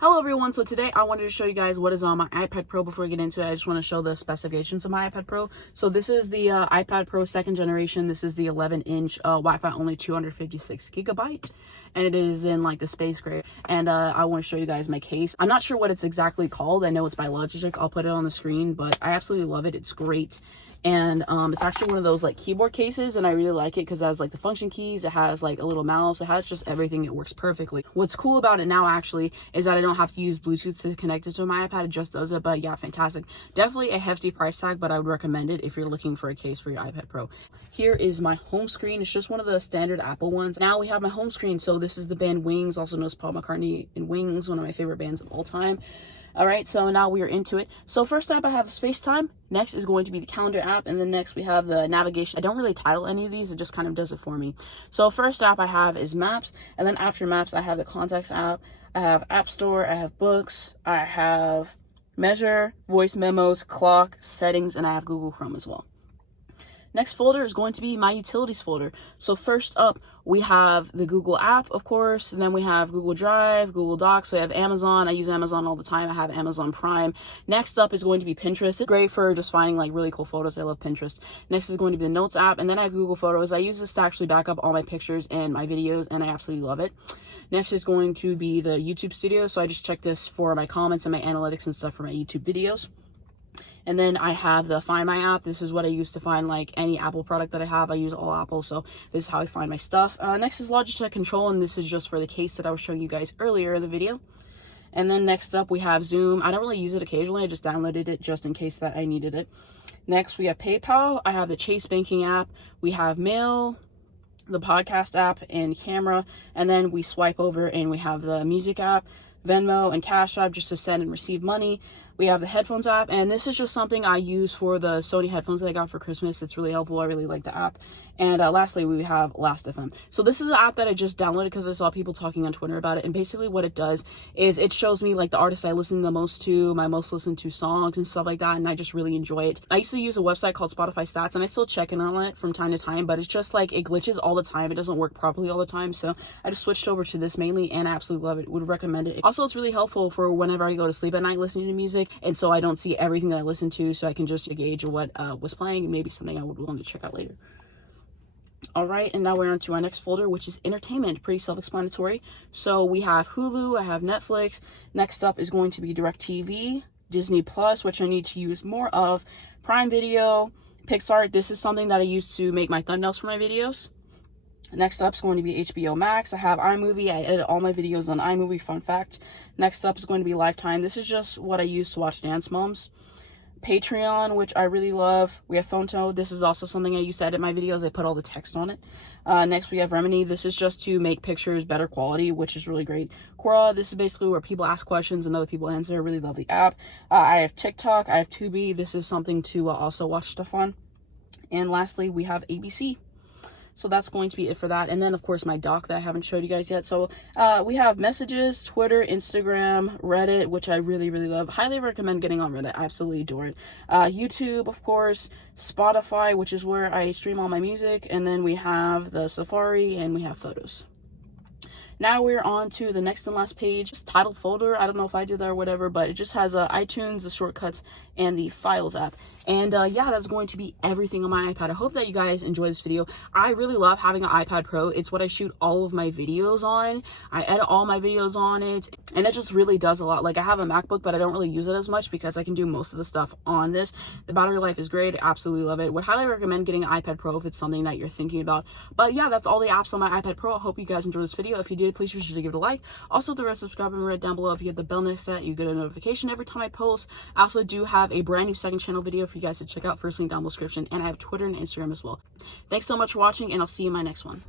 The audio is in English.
Hello everyone, so today I wanted to show you guys what is on my iPad Pro. Before we get into it, I just want to show the specifications of my iPad Pro. So this is the iPad Pro 2nd generation. This is the 11-inch Wi-Fi only 256 gigabyte, and it is in like the space gray. And I want to show you guys my case. I'm not sure what it's exactly called. I know it's by Logitech. I'll put it on the screen, but I absolutely love it. It's great. And it's actually one of those like keyboard cases, and I really like it because it has like the function keys, it has like a little mouse, it has just everything. It works perfectly. What's cool about it now actually is that I don't have to use Bluetooth to connect it to my iPad. It just does it. But yeah, fantastic. Definitely a hefty price tag, but I would recommend it if you're looking for a case for your iPad Pro. Here is my home screen. It's just one of the standard Apple ones. Now we have my home screen. So this is the band Wings, also known as Paul McCartney and Wings, one of my favorite bands of all time. All right, so now we are into it. So first app I have is FaceTime. Next is going to be the calendar app. And then next we have the navigation. I don't really title any of these. It just kind of does it for me. So first app I have is Maps. And then after Maps, I have the Contacts app. I have App Store. I have Books. I have Measure, Voice Memos, Clock, Settings, and I have Google Chrome as well. Next folder is going to be my utilities folder. So first up, we have the Google app, of course, and then we have Google Drive, Google Docs, we have Amazon. I use Amazon all the time. I have Amazon Prime. Next up is going to be Pinterest. It's great for just finding like really cool photos. I love Pinterest. Next is going to be the Notes app, and then I have Google Photos. I use this to actually back up all my pictures and my videos, and I absolutely love it. Next is going to be the YouTube Studio. So I just check this for my comments and my analytics and stuff for my YouTube videos. And then I have the Find My app. This is what I use to find like any Apple product that I have. I use all Apple, so this is how I find my stuff. Next is Logitech Control, and this is just for the case that I was showing you guys earlier in the video. And then next up we have Zoom. I don't really use it occasionally. I just downloaded it just in case that I needed it. Next we have PayPal. I have the Chase Banking app. We have Mail, the podcast app, and Camera. And then we swipe over and we have the Music app, Venmo, and Cash App just to send and receive money. We have the Headphones app, and this is just something I use for the Sony headphones that I got for Christmas. It's really helpful. I really like the app. And lastly, we have Last.fm. So this is an app that I just downloaded because I saw people talking on Twitter about it. And basically what it does is it shows me like the artists I listen the most to, my most listened to songs and stuff like that. And I just really enjoy it. I used to use a website called Spotify Stats, and I still check in on it from time to time, but it's just like it glitches all the time. It doesn't work properly all the time. So I just switched over to this mainly, and I absolutely love it. Would recommend it. Also, it's really helpful for whenever I go to sleep at night listening to music. And so I don't see everything that I listen to, so I can just gauge what was playing and maybe something I would want to check out later. All right, and now we're on to our next folder, which is entertainment. Pretty self-explanatory. So we have Hulu, I have Netflix. Next up is going to be DirecTV, Disney Plus, which I need to use more of, Prime Video, Pixar. This is something that I use to make my thumbnails for my videos. Next up is going to be HBO Max. I have iMovie. I edit all my videos on iMovie, fun fact. Next up is going to be Lifetime. This is just what I use to watch Dance Moms. Patreon, which I really love. We have Photo. This is also something I use to edit my videos. I put all the text on it. Next we have Remini. This is just to make pictures better quality, which is really great. Quora, this is basically where people ask questions and other people answer. I really love the app. I have TikTok. I have Tubi. This is something to also watch stuff on. And lastly, we have ABC. So that's going to be it for that. And then, of course, my doc that I haven't showed you guys yet. So we have Messages, Twitter, Instagram, Reddit, which I really, really love. Highly recommend getting on Reddit. I absolutely adore it. YouTube, of course, Spotify, which is where I stream all my music. And then we have the Safari, and we have Photos. Now we're on to the next and last page. It's titled folder. I don't know if I did that or whatever, but it just has iTunes, the shortcuts, and the Files app. And yeah, that's going to be everything on my iPad. I hope that you guys enjoy this video. I really love having an iPad Pro. It's what I shoot all of my videos on. I edit all my videos on it, and it just really does a lot. Like, I have a MacBook, but I don't really use it as much because I can do most of the stuff on this. The battery life is great. I absolutely love it. Would highly recommend getting an iPad Pro if it's something that you're thinking about. But yeah, that's all the apps on my iPad Pro. I hope you guys enjoyed this video. If you did, please be sure to give it a like. Also, the rest subscribe and right down below. If you hit the bell next to that, you get a notification every time I post. I also do have a brand new second channel video for you guys to check out. First link down in the description, and I have Twitter and Instagram as well. Thanks so much for watching, and I'll see you in my next one.